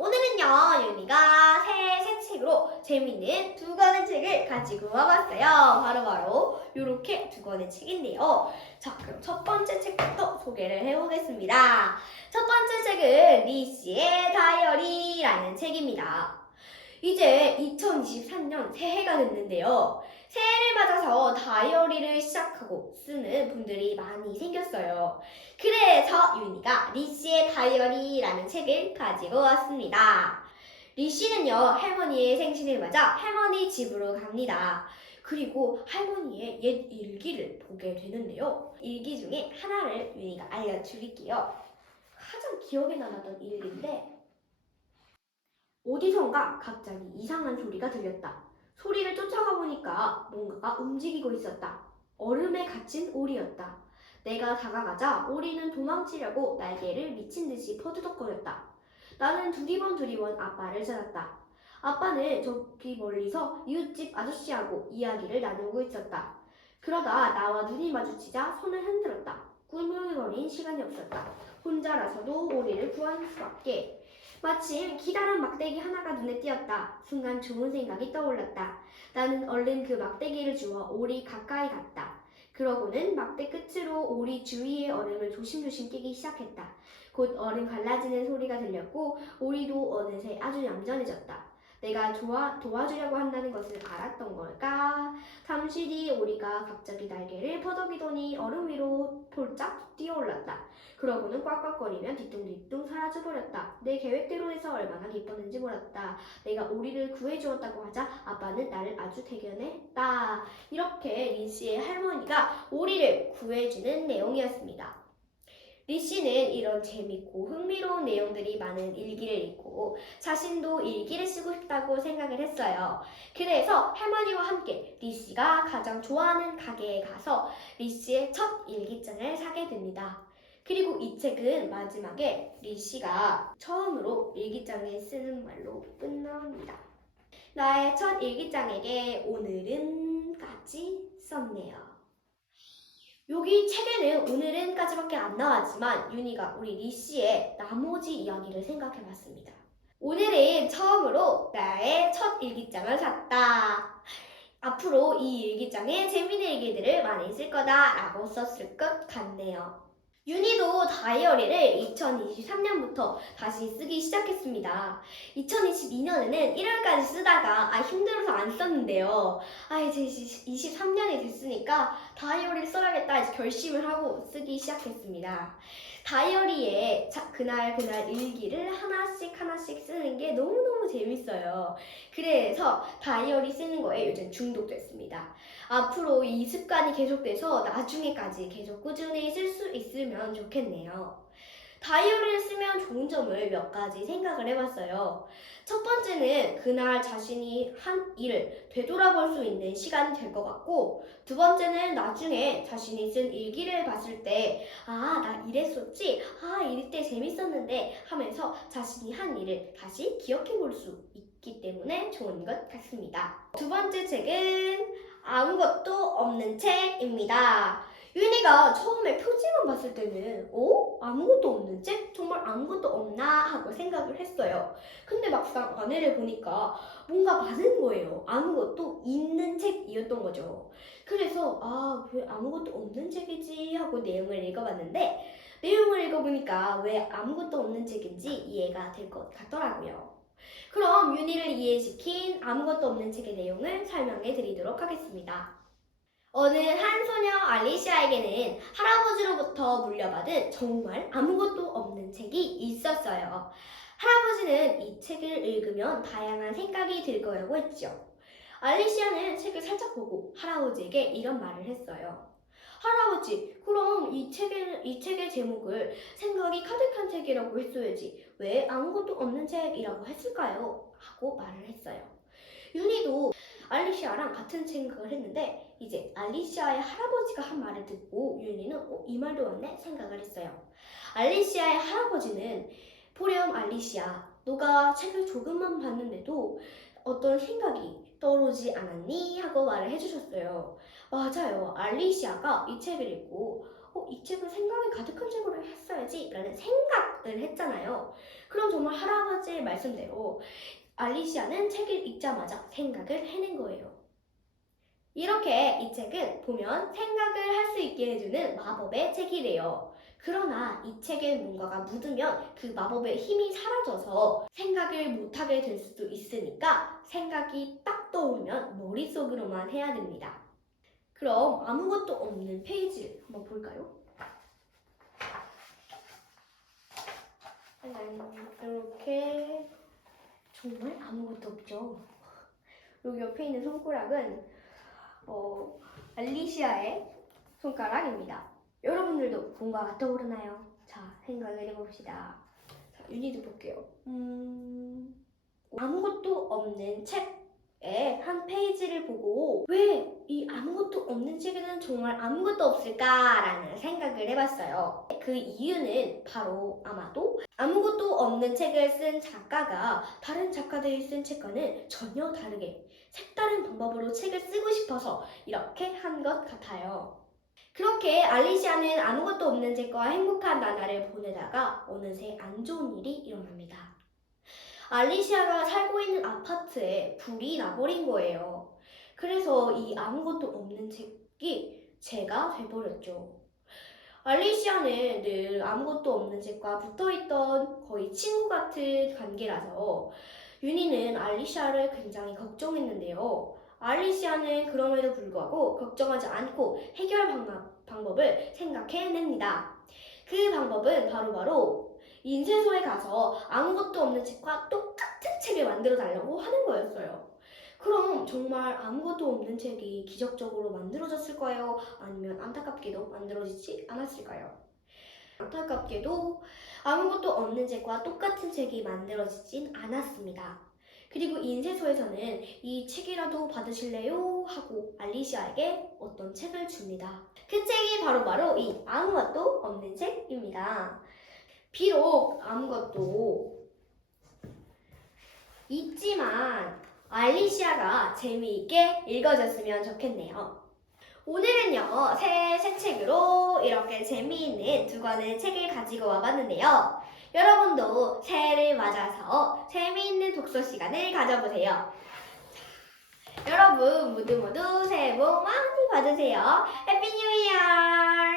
오늘은요, 유미가 새 책으로 재미있는 두 권의 책을 가지고 와봤어요. 바로바로 이렇게 두 권의 책인데요. 자, 그럼 첫 번째 책부터 소개를 해보겠습니다. 첫 번째 책은 리씨의 다이어리라는 책입니다. 이제 2023년 새해가 됐는데요. 새해를 맞아서 다이어리를 시작하고 쓰는 분들이 많이 생겼어요. 그래서 유니가 리씨의 다이어리라는 책을 가지고 왔습니다. 리씨는요, 할머니의 생신을 맞아 할머니 집으로 갑니다. 그리고 할머니의 옛 일기를 보게 되는데요. 일기 중에 하나를 유니가 알려드릴게요. 가장 기억에 남았던 일기인데, 어디선가 갑자기 이상한 소리가 들렸다. 소리를 쫓아가 보니까 뭔가가 움직이고 있었다. 얼음에 갇힌 오리였다. 내가 다가가자 오리는 도망치려고 날개를 미친 듯이 퍼드덕거렸다. 나는 두리번 아빠를 찾았다. 아빠는 저기 멀리서 이웃집 아저씨하고 이야기를 나누고 있었다. 그러다 나와 눈이 마주치자 손을 흔들었다. 꾸물거린 시간이 없었다. 혼자라서도 오리를 구할 수밖에. 마침 기다란 막대기 하나가 눈에 띄었다. 순간 좋은 생각이 떠올랐다. 나는 얼른 그 막대기를 주워 오리 가까이 갔다. 그러고는 막대 끝으로 오리 주위의 얼음을 조심조심 깨기 시작했다. 곧 얼음 갈라지는 소리가 들렸고 오리도 어느새 아주 얌전해졌다. 내가 도와주려고 한다는 것을 알았던 걸까? 잠시 뒤 오리가 갑자기 날개를 퍼덕이더니 얼음 위로 폴짝 뛰어올랐다. 그러고는 꽉꽉거리며 뒤뚱뒤뚱 사라져버렸다. 내 계획대로 해서 얼마나 기뻤는지 몰랐다. 내가 오리를 구해주었다고 하자 아빠는 나를 아주 대견했다. 이렇게 리씨의 할머니가 오리를 구해주는 내용이었습니다. 리씨는 이런 재밌고 흥미로운 내용들이 많은 일기를 읽고 자신도 일기를 쓰고 싶다고 생각을 했어요. 그래서 할머니와 함께 리씨가 가장 좋아하는 가게에 가서 리씨의 첫 일기장을 사게 됩니다. 그리고 이 책은 마지막에 리씨가 처음으로 일기장에 쓰는 말로 끝납니다. 나의 첫 일기장에게 오늘은까지 썼네요. 여기 책에는 오늘은까지밖에 안 나왔지만 유니가 우리 리씨의 나머지 이야기를 생각해봤습니다. 오늘은 처음으로 나의 첫 일기장을 샀다. 앞으로 이 일기장에 재미있는 일기들을 많이 쓸 거다라고 썼을 것 같네요. 유니도 다이어리를 2023년부터 다시 쓰기 시작했습니다. 2022년에는 1월까지 쓰다가 힘들어서 안 썼는데요. 이제 23년이 됐으니까 다이어리를 써야겠다 이제 결심을 하고 쓰기 시작했습니다. 다이어리에 그날 일기를 하나씩 쓰는 게 너무너무 재밌어요. 그래서 다이어리 쓰는 거에 요즘 중독됐습니다. 앞으로 이 습관이 계속돼서 나중에까지 계속 꾸준히 쓸 수 있으면 좋겠네요. 다이어리를 쓰면 좋은 점을 몇 가지 생각을 해봤어요. 첫 번째는 그날 자신이 한 일을 되돌아볼 수 있는 시간이 될 것 같고, 두 번째는 나중에 자신이 쓴 일기를 봤을 때, 나 이랬었지? 이럴 때 재밌었는데 하면서 자신이 한 일을 다시 기억해 볼 수 있기 때문에 좋은 것 같습니다. 두 번째 책은 아무것도 없는 책입니다. 윤희가 처음에 표지만 봤을 때는 아무것도 없는 책? 정말 아무것도 없나? 하고 생각을 했어요. 근데 막상 안에를 보니까 뭔가 많은 거예요. 아무것도 있는 책이었던 거죠. 그래서 왜 아무것도 없는 책이지? 하고 내용을 읽어봤는데 내용을 읽어보니까 왜 아무것도 없는 책인지 이해가 될 것 같더라고요. 그럼 윤희를 이해시킨 아무것도 없는 책의 내용을 설명해 드리도록 하겠습니다. 어느 한 소녀 알리시아에게는 할아버지로부터 물려받은 정말 아무것도 없는 책이 있었어요. 할아버지는 이 책을 읽으면 다양한 생각이 들 거라고 했죠. 알리시아는 책을 살짝 보고 할아버지에게 이런 말을 했어요. 할아버지, 그럼 이 책의 제목을 생각이 가득한 책이라고 했어야지. 왜 아무것도 없는 책이라고 했을까요? 하고 말을 했어요. 윤희도 알리시아랑 같은 생각을 했는데 이제 알리시아의 할아버지가 한 말을 듣고 윤희는 이 말도 맞네 생각을 했어요. 알리시아의 할아버지는 보렴 알리시아, 너가 책을 조금만 봤는데도 어떤 생각이 떠오르지 않았니? 하고 말을 해주셨어요. 맞아요. 알리시아가 이 책을 읽고 이 책은 생각이 가득한 책으로 했어야지 라는 생각을 했잖아요. 그럼 정말 할아버지의 말씀대로 알리시아는 책을 읽자마자 생각을 해낸 거예요. 이렇게 이 책은 보면 생각을 할 수 있게 해주는 마법의 책이래요. 그러나 이 책에 뭔가가 묻으면 그 마법의 힘이 사라져서 생각을 못하게 될 수도 있으니까 생각이 딱 떠오르면 머릿속으로만 해야 됩니다. 그럼 아무것도 없는 페이지 한번 볼까요? 이렇게 정말 아무것도 없죠. 여기 옆에 있는 손가락은 알리시아의 손가락입니다. 여러분들도 뭔가가 떠오르나요? 자, 생각을 해봅시다. 자, 윤희도 볼게요. 아무것도 없는 책의 한 페이지를 보고 왜 이 아무것도 없는 책에는 정말 아무것도 없을까라는 생각을 해봤어요. 그 이유는 바로 아마도 아무것도 없는 책을 쓴 작가가 다른 작가들이 쓴 책과는 전혀 다르게 색다른 방법으로 책을 쓰고 싶어서 이렇게 한 것 같아요. 그렇게 알리시아는 아무것도 없는 책과 행복한 나날을 보내다가 어느새 안 좋은 일이 일어납니다. 알리시아가 살고 있는 아파트에 불이 나버린 거예요. 그래서 이 아무것도 없는 책이 죄가 돼버렸죠. 알리시아는 늘 아무것도 없는 책과 붙어있던 거의 친구 같은 관계라서 윤희는 알리시아를 굉장히 걱정했는데요. 알리시아는 그럼에도 불구하고 걱정하지 않고 해결 방법을 생각해냅니다. 그 방법은 바로 인쇄소에 가서 아무것도 없는 책과 똑같은 책을 만들어 달라고 하는 거였어요. 그럼 정말 아무것도 없는 책이 기적적으로 만들어졌을까요? 아니면 안타깝게도 만들어지지 않았을까요? 안타깝게도 아무것도 없는 책과 똑같은 책이 만들어지진 않았습니다. 그리고 인쇄소에서는 이 책이라도 받으실래요? 하고 알리시아에게 어떤 책을 줍니다. 그 책이 바로 이 아무것도 없는 책입니다. 비록 아무것도 있지만 알리시아가 재미있게 읽어줬으면 좋겠네요. 오늘은요, 새 책으로 이렇게 재미있는 두 권의 책을 가지고 와봤는데요. 여러분도 새해를 맞아서 재미있는 독서 시간을 가져보세요. 여러분 모두 새해 복 많이 받으세요. 해피 뉴 이어!